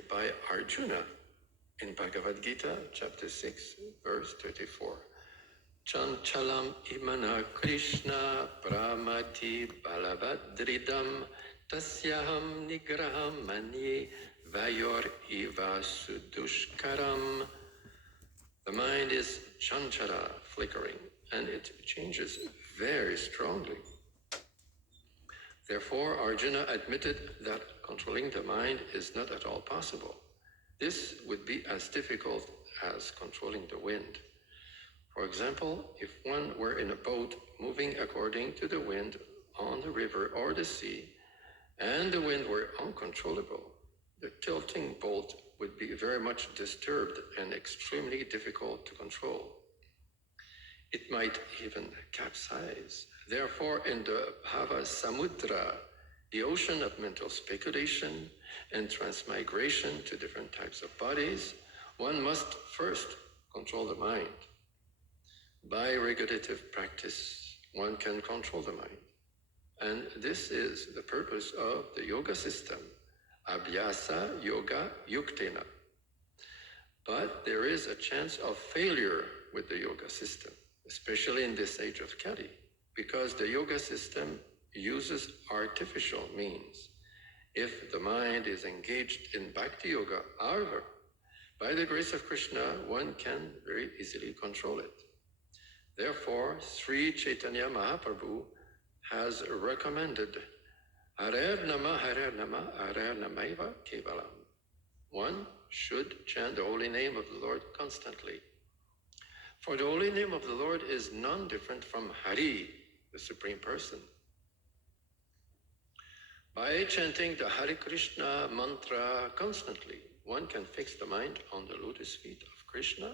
by Arjuna in Bhagavad Gita, chapter 6, verse 34. Chanchalam imana Krishna pramati balavadridam tasyaham nigraham manye vayor iva sudushkaram. The mind is chanchara, flickering, and it changes very strongly. Therefore, Arjuna admitted that controlling the mind is not at all possible. This would be as difficult as controlling the wind. For example, if one were in a boat moving according to the wind on the river or the sea, and the wind were uncontrollable, the tilting boat would be very much disturbed and extremely difficult to control. It might even capsize. Therefore, in the Bhava Samudra, the ocean of mental speculation and transmigration to different types of bodies, one must first control the mind. By regulative practice, one can control the mind. And this is the purpose of the yoga system, Abhyasa Yoga Yuktena. But there is a chance of failure with the yoga system, especially in this age of Kali, because the yoga system uses artificial means. If the mind is engaged in Bhakti Yoga, however, by the grace of Krishna, one can very easily control it. Therefore, Sri Chaitanya Mahaprabhu has recommended Harer Nama, Harer Nama, Harer Namaiva Kevalam. One should chant the holy name of the Lord constantly. For the holy name of the Lord is none different from Hari, the Supreme Person. By chanting the Hare Krishna mantra constantly, one can fix the mind on the lotus feet of Krishna,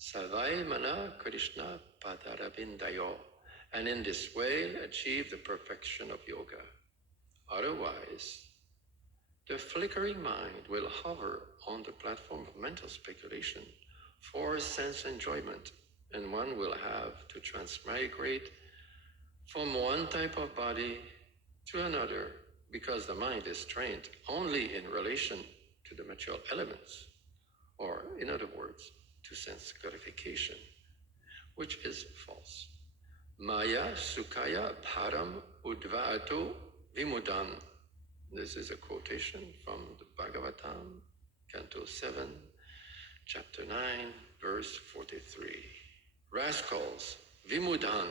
Savai Mana Krishna Padaravindayo, and in this way achieve the perfection of yoga. Otherwise, the flickering mind will hover on the platform of mental speculation for sense enjoyment, and one will have to transmigrate from one type of body to another because the mind is trained only in relation to the material elements, or in other words, to sense gratification, which is false. Maya Sukhaya Bharam Udvato Vimudan. This is a quotation from the Bhagavatam, Canto 7, chapter 9, verse 43. Rascals, Vimudan,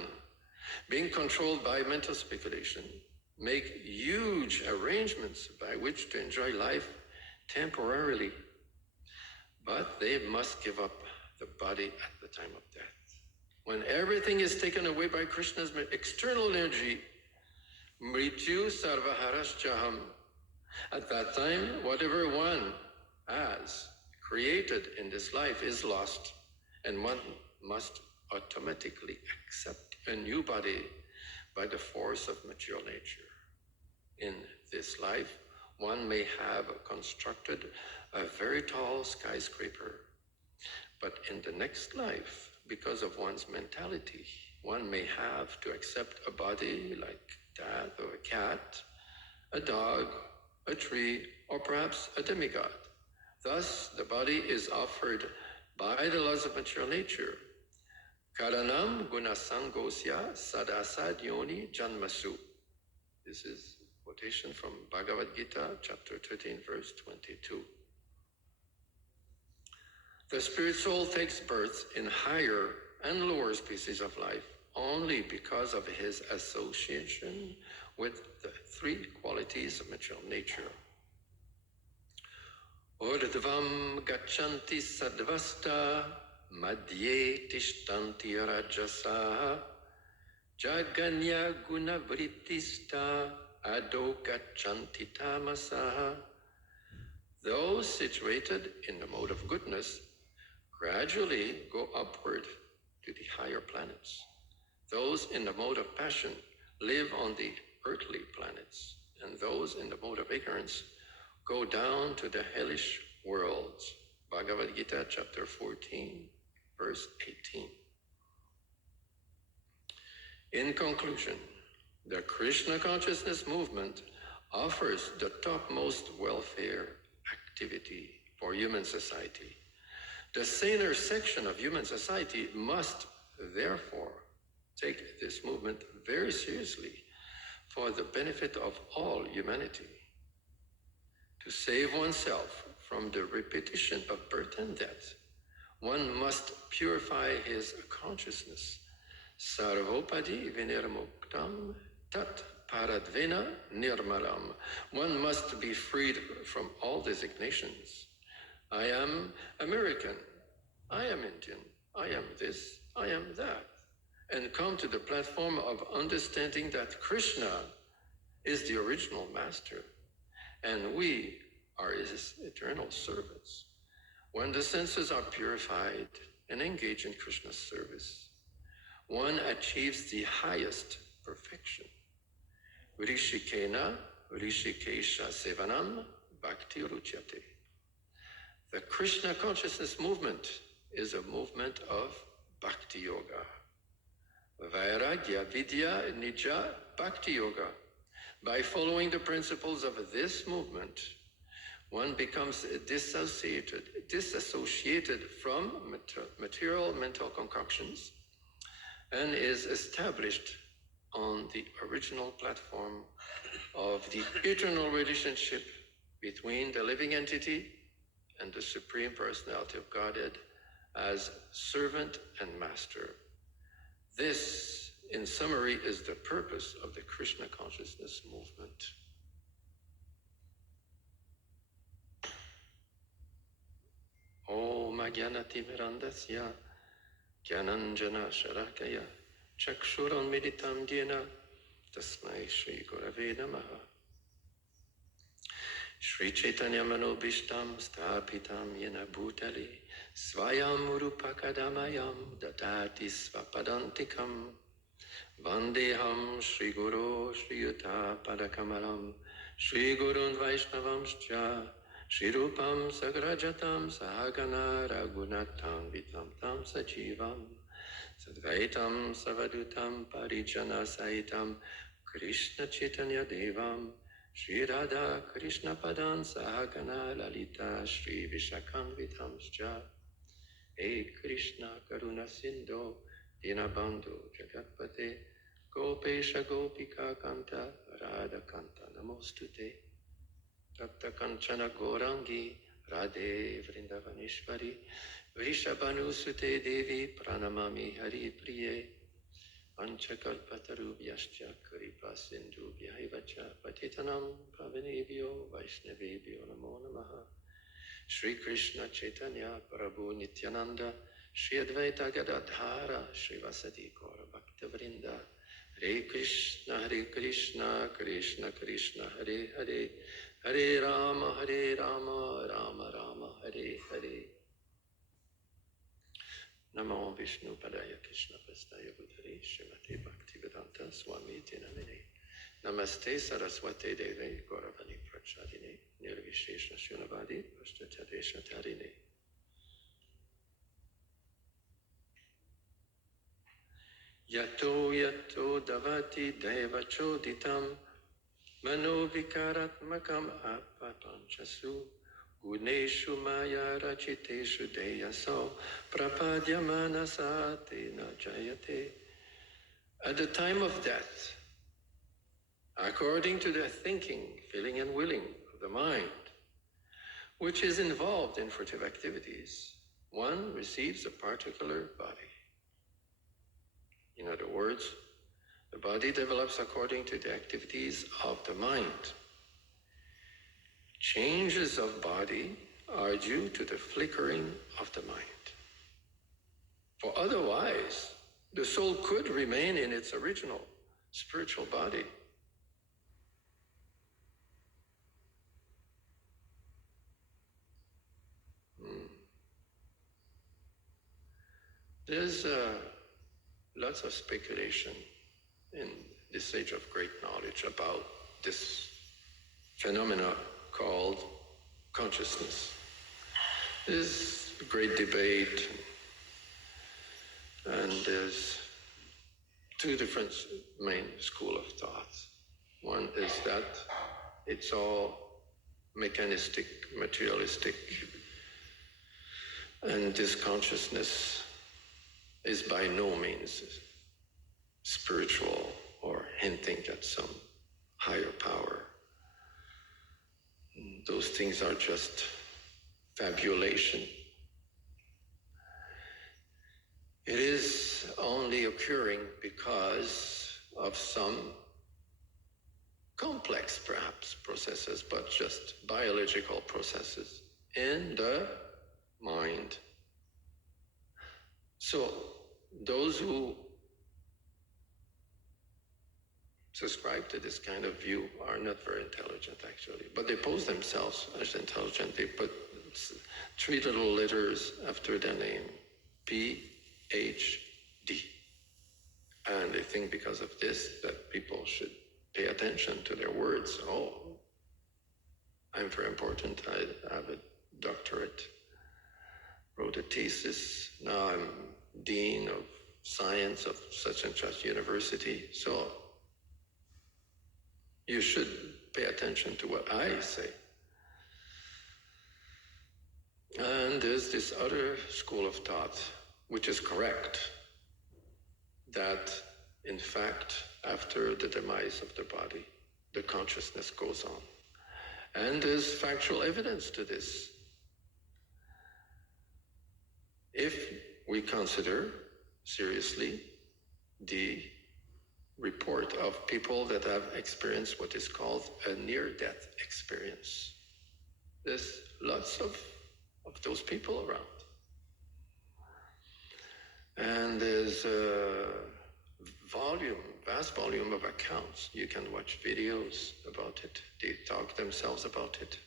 being controlled by mental speculation, make huge arrangements by which to enjoy life temporarily, but they must give up the body at the time of death. When everything is taken away by Krishna's external energy, Mrityu Sarvaharashchaham, at that time, whatever one has created in this life is lost, and one must automatically accept a new body by the force of material nature. In this life, one may have constructed a very tall skyscraper, but in the next life, because of one's mentality, one may have to accept a body like that of a cat, a dog, a tree, or perhaps a demigod. Thus, the body is offered by the laws of material nature. Karanam gunasangosya sadasad yoni janmasu. This is a quotation from Bhagavad Gita, chapter 13, verse 22. The spirit soul takes birth in higher and lower species of life only because of his association with the three qualities of material nature. Urdhvam gachanti sadvasta madhye tishtanti rajasa jaganya gunavritista ado gachanti tamasa. Those situated in the mode of goodness gradually go upward to the higher planets. Those in the mode of passion live on the earthly planets, and those in the mode of ignorance go down to the hellish worlds. Bhagavad Gita, chapter 14, verse 18. In conclusion, the Krishna consciousness movement offers the topmost welfare activity for human society. The saner section of human society must, therefore, take this movement very seriously for the benefit of all humanity. To save oneself from the repetition of birth and death, one must purify his consciousness. Sarvopadi vinirmuktam tat paradvena nirmalam. One must be freed from all designations. I am American, I am Indian, I am this, I am that, and come to the platform of understanding that Krishna is the original master, and we are his eternal servants. When the senses are purified and engage in Krishna's service, one achieves the highest perfection. Rishikena, Rishikesha Sevanam, Bhakti Ruchyate. The Krishna consciousness movement is a movement of Bhakti Yoga. Vairagya Vidya Nija Bhakti Yoga. By following the principles of this movement, one becomes disassociated from material mental concoctions and is established on the original platform of the eternal relationship between the living entity and the Supreme Personality of Godhead as servant and master. This, in summary, is the purpose of the Krishna consciousness movement. Om Jnanati Mirandasya Jnananjana Sharakaya Chakshuran Meditam Dhyena Tasmai Shri Gurave Namaha. Shri Chaitanya Manobishtam Stapitam Yena Bhutale Svayam Urupakadamayam Dadati Svapadantikam Vandeham Shri Guru Shri Yuta Padakamalam Shri Gurun Vaishnavamscha Shri Rupam Sagrajatam Sahagana Ragunatam Vitam Tam Sajivam Sadvaitam Savadutam Parijana Saitam Krishna Chaitanya Devam Shri Radha Krishna Padan Sahagana Lalita Shri Vishakam Vitamscha E Krishna Karuna Sindho Dinabandhu Jagatpate Gopesha Gopika Kanta Radha Kanta Namostute Tapta Kanchana Gorangi Radhe Vrindavanishvari Vrishabhanusute Devi Pranamami Hari Priye Panchakalpatarubhyascha Kripa Sindhubhyaivacha Patitanam Pavanebhyo Vaishnavebhyo Namo Namaha. Shri Krishna Chaitanya Prabhu Nityananda Shri Advaita Gadadhara Shri Vasadi Gaura Bhaktavrinda Hare Krishna Krishna Krishna Hare Hare Hare Rama Rama Rama Hare Hare. Namo Vishnu Padaya Krishna Prasthaya Buddhare Srimate Bhaktivedanta Swami Namine. Namaste Saraswate Deve Gauravani Prachadine Nirvisheshna Shunavadi Prashtatadesha Tarine. Yato Davati Deva Choditam Mano Vikaratmakam Apapanchasu Guneshu Maya Rachiteshu Deyaso Prapadyamana Satena Jayate. At the time of death, according to the thinking, feeling, and willing of the mind, which is involved in furtive activities, one receives a particular body. In other words, the body develops according to the activities of the mind. Changes of body are due to the flickering of the mind. For otherwise, the soul could remain in its original spiritual body. There's lots of speculation in this age of great knowledge about this phenomena called consciousness. There's a great debate, and there's two different main schools of thought. One is that it's all mechanistic, materialistic, and this consciousness is by no means spiritual or hinting at some higher power. Those things are just fabulation. It is only occurring because of some complex, perhaps, processes, but just biological processes in the mind. So those who subscribe to this kind of view are not very intelligent, actually, but they pose themselves as intelligent. They put 3 little letters after their name, PhD. And they think because of this that people should pay attention to their words. Oh, I'm very important. I have a doctorate, wrote a thesis. Now I'm dean of science of such and such university. So you should pay attention to what I say. And there's this other school of thought, which is correct, that in fact, after the demise of the body, the consciousness goes on. And there's factual evidence to this. If we consider seriously the report of people that have experienced what is called a near-death experience. There's lots of those people around. And there's a vast volume of accounts. You can watch videos about it. They talk themselves about it.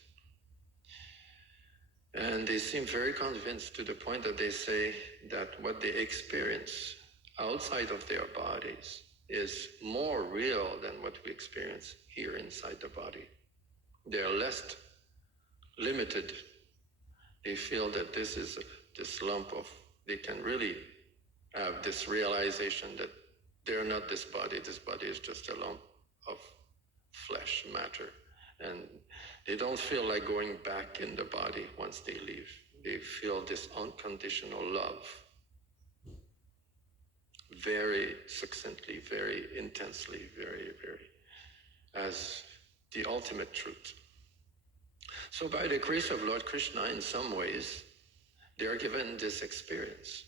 And they seem very convinced to the point that they say that what they experience outside of their bodies is more real than what we experience here inside the body. They are less limited. They feel that this is this lump of, they can really have this realization that they're not this body is just a lump of flesh, matter. And they don't feel like going back in the body once they leave. They feel this unconditional love very succinctly, very intensely, very, as the ultimate truth. So by the grace of Lord Krishna, in some ways, they are given this experience.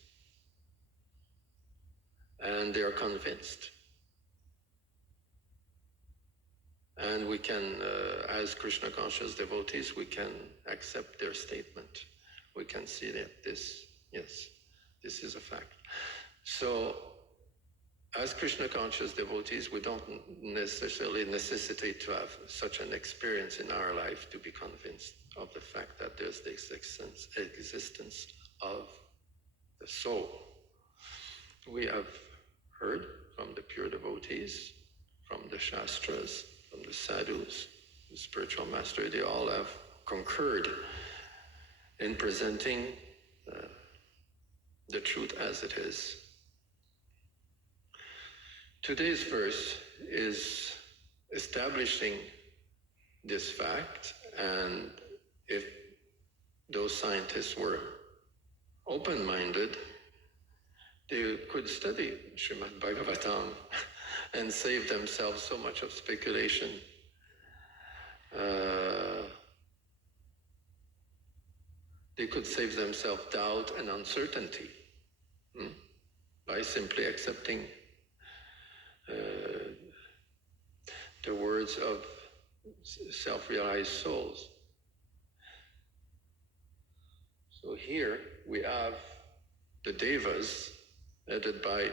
And they are convinced. And we can, as Krishna conscious devotees, we can accept their statement. We can see that this is a fact. So, as Krishna conscious devotees, we don't necessarily necessitate to have such an experience in our life to be convinced of the fact that there's the existence of the soul. We have heard from the pure devotees, from the Shastras, from the sadhus, the spiritual master, they all have concurred in presenting the truth as it is. Today's verse is establishing this fact, and if those scientists were open-minded, they could study Srimad Bhagavatam and save themselves so much of speculation. They could save themselves doubt and uncertainty by simply accepting the words of self-realized souls. So here we have the Devas, headed by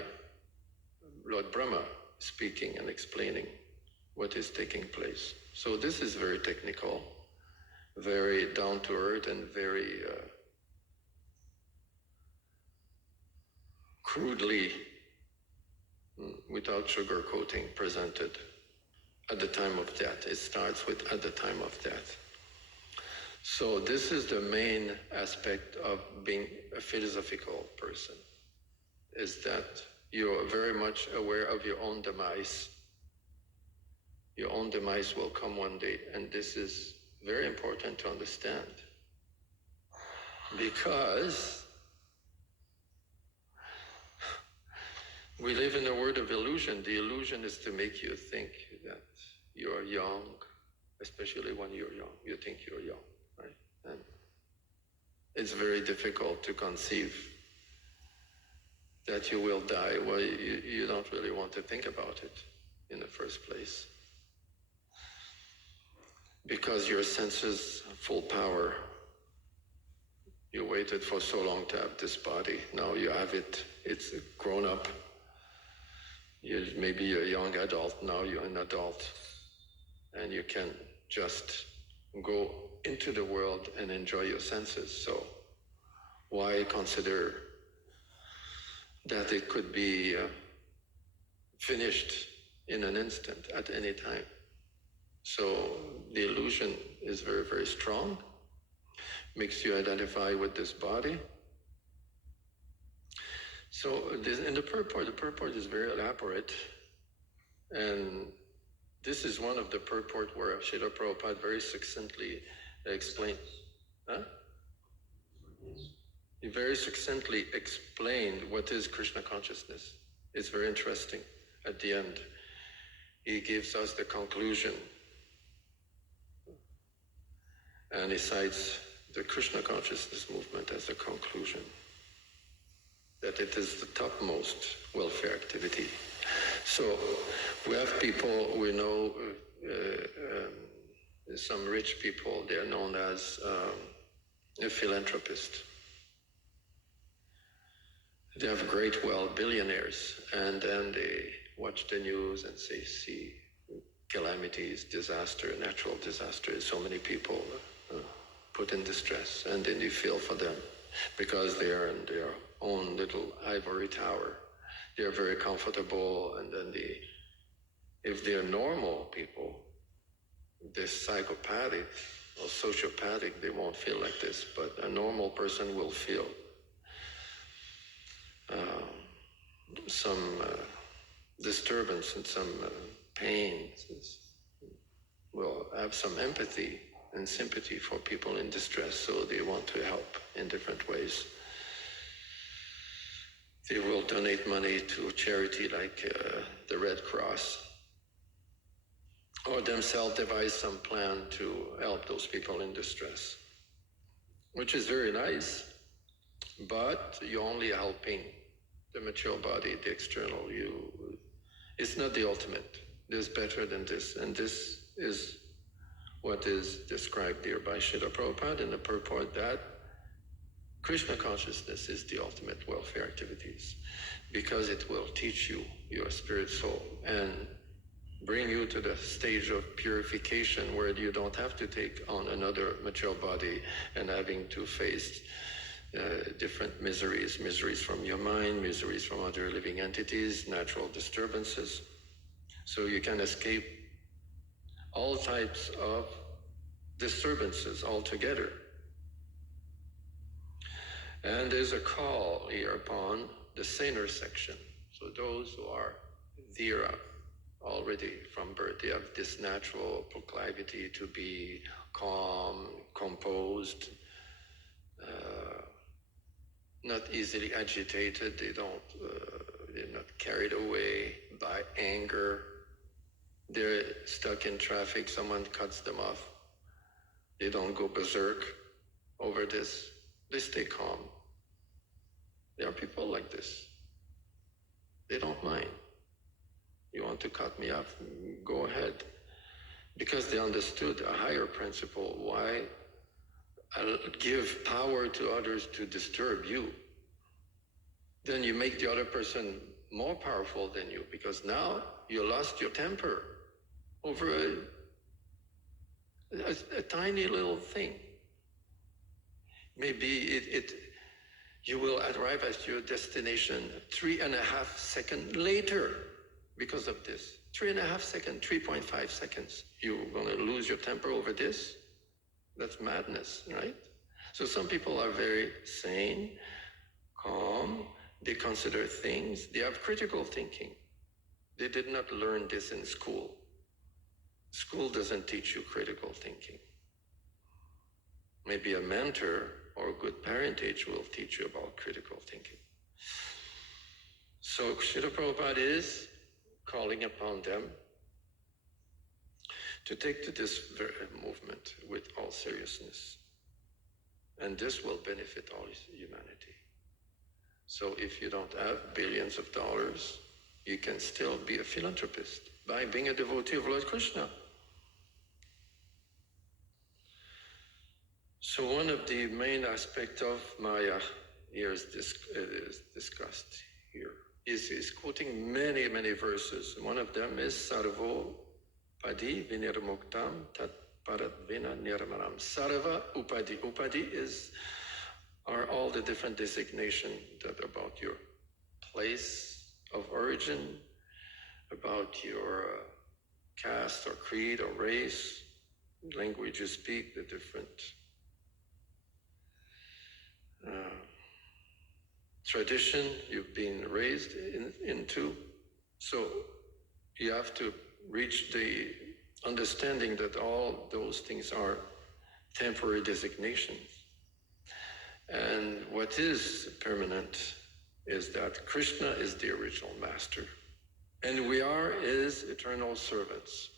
Lord Brahma, speaking and explaining what is taking place. So this is very technical, very down-to-earth, and very crudely, without sugarcoating, presented at the time of death. It starts with at the time of death. So this is the main aspect of being a philosophical person, is that you're very much aware of your own demise. Your own demise will come one day, and this is very important to understand, because we live in a world of illusion. The illusion is to make you think that you're young, especially when you're young. You think you're young, right? And it's very difficult to conceive that you will die. Well, you don't really want to think about it in the first place, because your senses have full power. You waited for so long to have this body. Now you have it. It's grown up. Maybe you're a young adult. Now you're an adult. And you can just go into the world and enjoy your senses. So why consider that it could be finished in an instant at any time? So the illusion is very, very strong, makes you identify with this body. So in the purport is very elaborate, and this is one of the purport where Srila Prabhupada very succinctly explained. He very succinctly explained what is Krishna consciousness. It's very interesting. At the end, he gives us the conclusion. And he cites the Krishna consciousness movement as a conclusion, that it is the topmost welfare activity. So we have people, we know some rich people, they're known as a philanthropist. They have great wealth, billionaires, and then they watch the news and say, see calamities, disaster, natural disasters, so many people put in distress, and then you feel for them because they are in their own little ivory tower. They're very comfortable, and then if they're normal people, they're psychopathic or sociopathic, they won't feel like this, but a normal person will feel some disturbance and some pain, will have some empathy and sympathy for people in distress, so they want to help in different ways. They will donate money to charity like the Red Cross, or themselves devise some plan to help those people in distress, which is very nice, but you're only helping the material body, the external. It's not the ultimate. There's better than this, and this is what is described here by Srila Prabhupada in the purport, that Krishna consciousness is the ultimate welfare activities, because it will teach you your spirit soul and bring you to the stage of purification where you don't have to take on another material body and having to face different miseries from your mind, miseries from other living entities, natural disturbances. So you can escape all types of disturbances altogether. And there's a call here upon the saner section. So those who are Dhira already from birth, they have this natural proclivity to be calm, composed, not easily agitated. They're not carried away by anger. They're stuck in traffic, someone cuts them off. They don't go berserk over this. They stay calm. There are people like this. They don't mind. You want to cut me off? Go ahead. Because they understood a higher principle. Why I'll give power to others to disturb you? Then you make the other person more powerful than you, because now you lost your temper over a tiny little thing. Maybe you will arrive at your destination 3.5 seconds later because of this. 3.5 seconds, 3.5 seconds. You're going to lose your temper over this? That's madness, right? So some people are very sane, calm. They consider things. They have critical thinking. They did not learn this in school. School doesn't teach you critical thinking. Maybe a mentor or good parentage will teach you about critical thinking. So Srila Prabhupada is calling upon them to take to this movement with all seriousness. And this will benefit all humanity. So if you don't have billions of dollars, you can still be a philanthropist by being a devotee of Lord Krishna. So one of the main aspects of Maya here is discussed here. Is quoting many, many verses. One of them is Sarvo Padi Vinirmuktam Tat Parat Vina Nirmanam. Sarva Upadi. Upadi are all the different designations that about your place of origin, about your caste or creed or race, language you speak, the different tradition you've been raised into. So you have to reach the understanding that all those things are temporary designations. And what is permanent is that Krishna is the original master. And we are his eternal servants.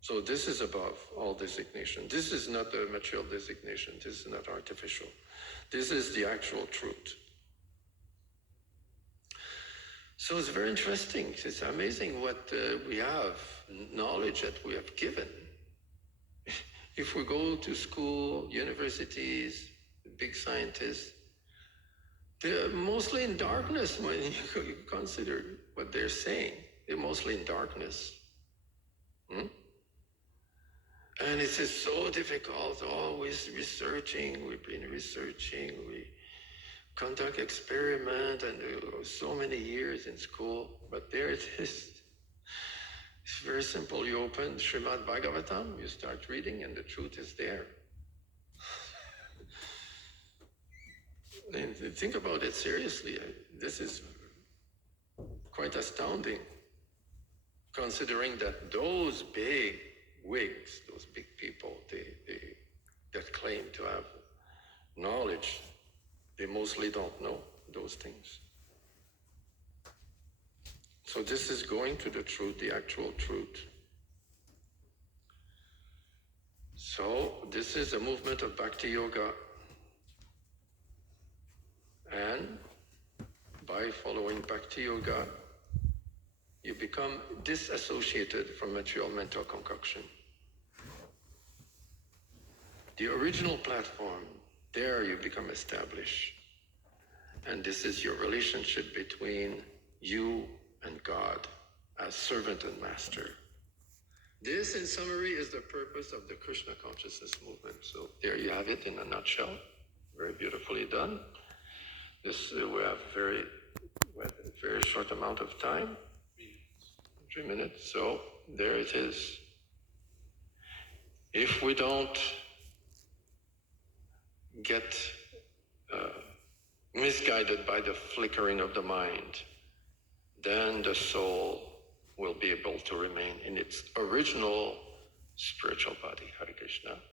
So this is above all designation. This is not a material designation. This is not artificial. This is the actual truth. So it's very interesting. It's amazing what we have, knowledge that we have given. If we go to school, universities, big scientists, they're mostly in darkness when you consider what they're saying. They're mostly in darkness. And it's just so difficult, always researching. We've been researching. We conduct experiment and so many years in school. But there it is. It's very simple. You open Srimad Bhagavatam, you start reading, and the truth is there. And think about it seriously. This is quite astounding, considering that those big wigs, those big people, that claim to have knowledge, they mostly don't know those things. So this is going to the truth, the actual truth. So this is a movement of Bhakti Yoga. And by following Bhakti Yoga, you become disassociated from material mental concoction. The original platform, there you become established. And this is your relationship between you and God as servant and master. This, in summary, is the purpose of the Krishna consciousness movement. So there you have it in a nutshell, very beautifully done. This we have a very short amount of time, 3 minutes. So there it is. If we don't get misguided by the flickering of the mind, then the soul will be able to remain in its original spiritual body. Hare Krishna.